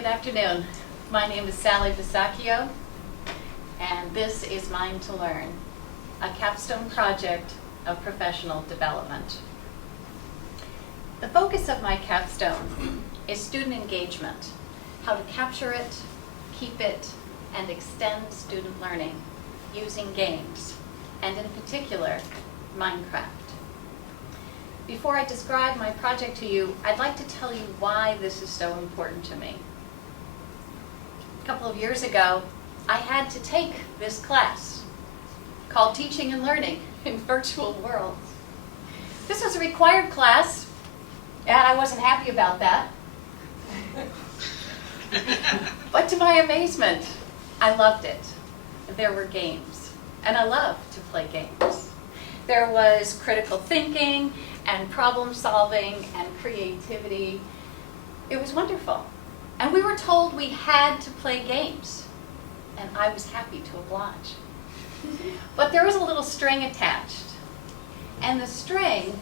Good afternoon. My name is Sally Bisaccio, and this is Mine to Learn, a capstone project of professional development. The focus of my capstone is student engagement, how to capture it, keep it, and extend student learning using games, and in particular, Minecraft. Before I describe my project to you, I'd like to tell you why this is so important to me. A couple of years ago, I had to take this class called Teaching and Learning in Virtual Worlds. This was a required class, and I wasn't happy about that. But to my amazement, I loved it. There were games, and I love to play games. There was critical thinking and problem solving and creativity. It was wonderful. And we were told we had to play games, and I was happy to oblige. But there was a little string attached, and the string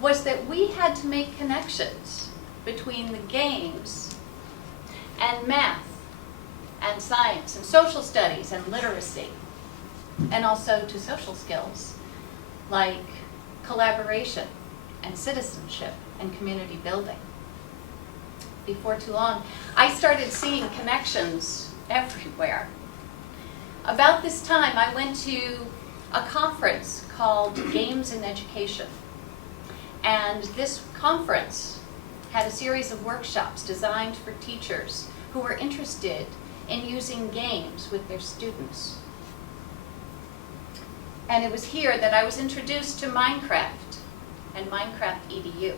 was that we had to make connections between the games and math and science and social studies and literacy, and also to social skills like collaboration and citizenship and community building. Before too long, I started seeing connections everywhere. About this time, I went to a conference called Games in Education. And this conference had a series of workshops designed for teachers who were interested in using games with their students. And it was here that I was introduced to Minecraft and Minecraft EDU.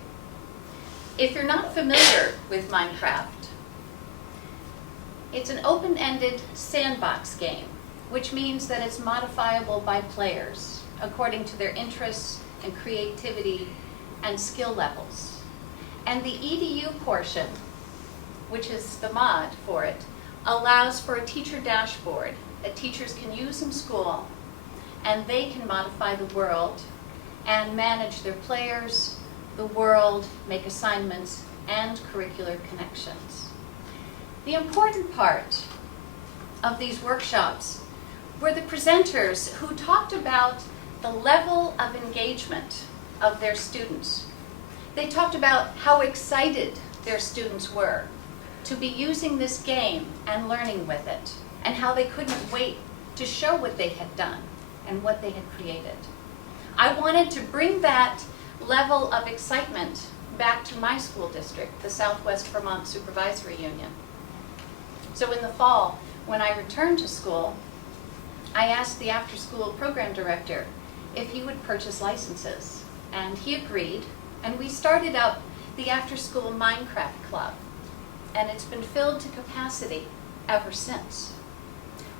If you're not familiar with Minecraft, it's an open-ended sandbox game, which means that it's modifiable by players according to their interests and creativity and skill levels. And the EDU portion, which is the mod for it, allows for a teacher dashboard that teachers can use in school, and they can modify the world and manage their players, the world, make assignments, and curricular connections. The important part of these workshops were the presenters who talked about the level of engagement of their students. They talked about how excited their students were to be using this game and learning with it, and how they couldn't wait to show what they had done and what they had created. I wanted to bring that level of excitement back to my school district, the Southwest Vermont Supervisory Union. So in the fall, when I returned to school, I asked the after-school program director if he would purchase licenses, and he agreed, and we started up the after-school Minecraft Club, and it's been filled to capacity ever since.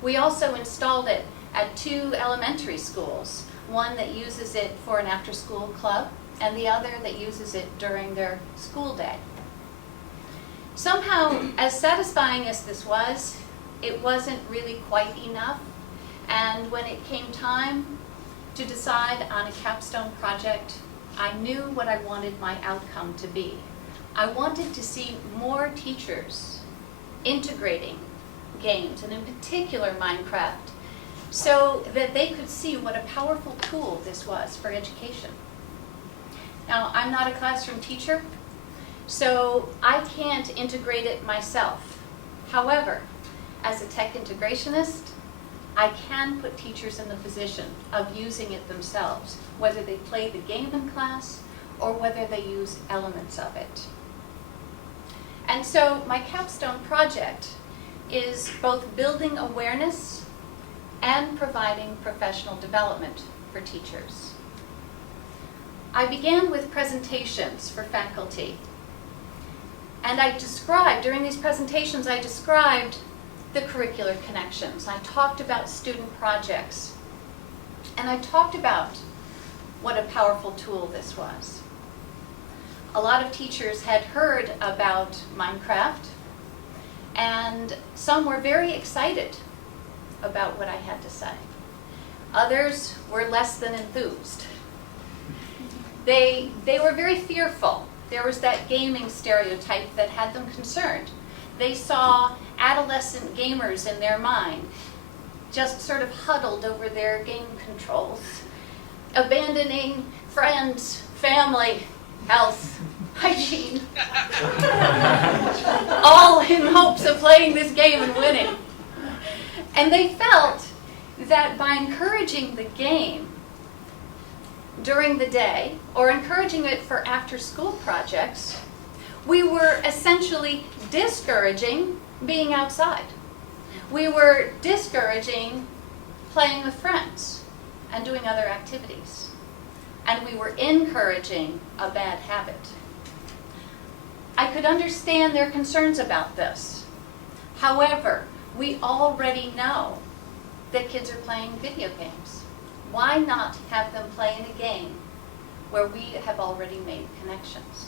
We also installed it at 2 elementary schools, one that uses it for an after-school club, and the other that uses it during their school day. Somehow, as satisfying as this was, it wasn't really quite enough, and when it came time to decide on a capstone project, I knew what I wanted my outcome to be. I wanted to see more teachers integrating games, and in particular Minecraft, so that they could see what a powerful tool this was for education. Now, I'm not a classroom teacher, so I can't integrate it myself. However, as a tech integrationist, I can put teachers in the position of using it themselves, whether they play the game in class or whether they use elements of it. And so my capstone project is both building awareness and providing professional development for teachers. I began with presentations for faculty, and during these presentations, I described the curricular connections. I talked about student projects, and I talked about what a powerful tool this was. A lot of teachers had heard about Minecraft, and some were very excited about what I had to say. Others were less than enthused. They were very fearful. There was that gaming stereotype that had them concerned They saw adolescent gamers in their mind, just sort of huddled over their game controls, abandoning friends, family, health, hygiene, all in hopes of playing this game and winning. And they felt that by encouraging the game during the day, or encouraging it for after-school projects, we were essentially discouraging being outside. We were discouraging playing with friends and doing other activities. And we were encouraging a bad habit. I could understand their concerns about this. However, we already know that kids are playing video games. Why not have them play in a game where we have already made connections?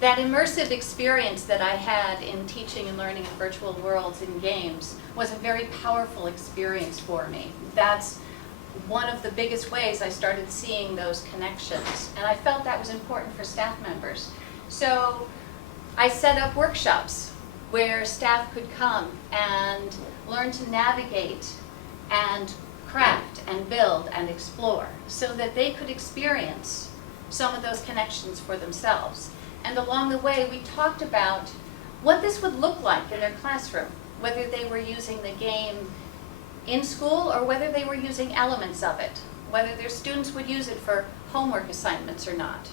That immersive experience that I had in teaching and learning in virtual worlds in games was a very powerful experience for me. That's one of the biggest ways I started seeing those connections. And I felt that was important for staff members. So I set up workshops where staff could come and learn to navigate and craft and build and explore so that they could experience some of those connections for themselves. And along the way, we talked about what this would look like in their classroom, whether they were using the game in school or whether they were using elements of it, whether their students would use it for homework assignments or not.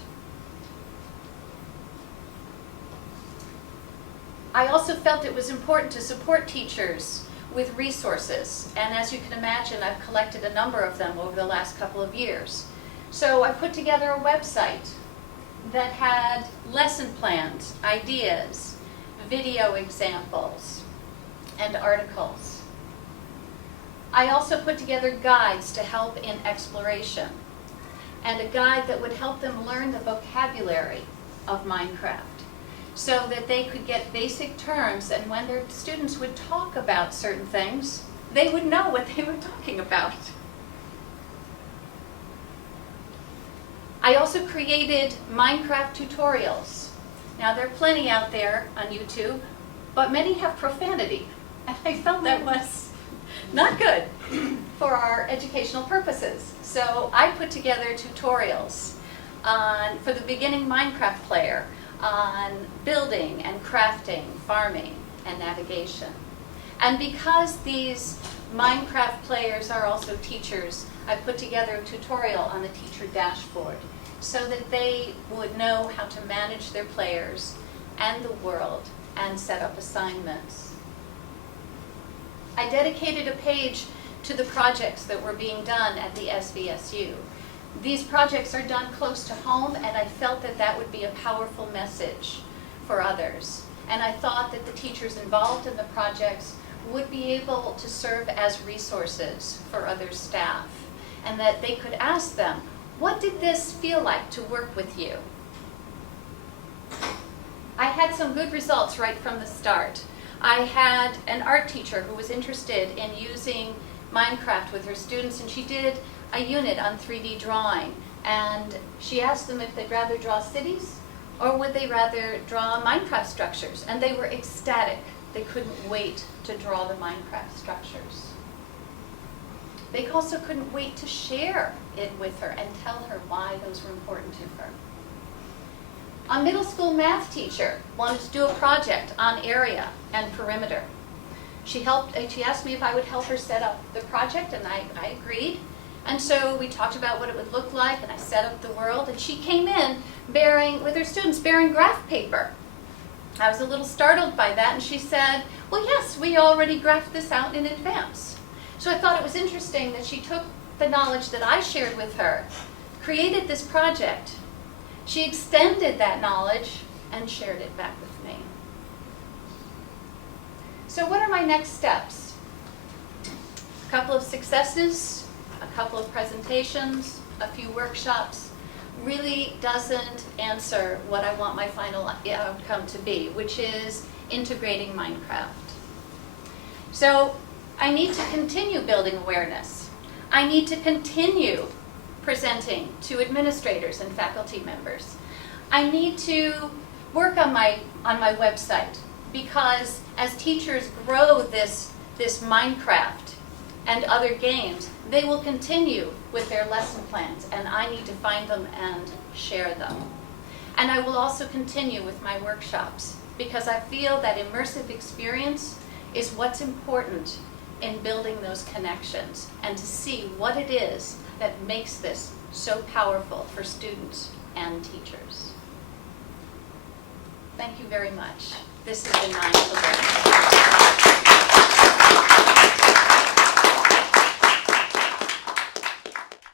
I also felt it was important to support teachers with resources, and as you can imagine, I've collected a number of them over the last couple of years. So I put together a website that had lesson plans, ideas, video examples, and articles. I also put together guides to help in exploration, and a guide that would help them learn the vocabulary of Minecraft so that they could get basic terms, and when their students would talk about certain things, they would know what they were talking about. I also created Minecraft tutorials. Now, there are plenty out there on YouTube, but many have profanity, and I felt that was not good for our educational purposes. So I put together tutorials for the beginning Minecraft player on building and crafting, farming, and navigation. And because these Minecraft players are also teachers, I put together a tutorial on the teacher dashboard so that they would know how to manage their players and the world and set up assignments. I dedicated a page to the projects that were being done at the SVSU. These projects are done close to home, and I felt that that would be a powerful message for others. And I thought that the teachers involved in the projects would be able to serve as resources for other staff, and that they could ask them, what did this feel like to work with you? I had some good results right from the start. I had an art teacher who was interested in using Minecraft with her students, and she did a unit on 3D drawing. And she asked them if they'd rather draw cities or would they rather draw Minecraft structures. And they were ecstatic. They couldn't wait to draw the Minecraft structures. They also couldn't wait to share it with her and tell her why those were important to her. A middle school math teacher wanted to do a project on area and perimeter. She asked me if I would help her set up the project, and I agreed. And so we talked about what it would look like, and I set up the world, and she came in with her students bearing graph paper. I was a little startled by that, and she said, well, yes, we already graphed this out in advance. So I thought it was interesting that she took the knowledge that I shared with her, created this project. She extended that knowledge and shared it back with me. So what are my next steps? A couple of successes, a couple of presentations, a few workshops really doesn't answer what I want my final outcome to be, which is integrating Minecraft. So I need to continue building awareness. I need to continue presenting to administrators and faculty members. I need to work on my website, because as teachers grow this Minecraft and other games, they will continue with their lesson plans, and I need to find them and share them. And I will also continue with my workshops, because I feel that immersive experience is what's important in building those connections, and to see what it is that makes this so powerful for students and teachers. Thank you very much. This has been Mindful Learning.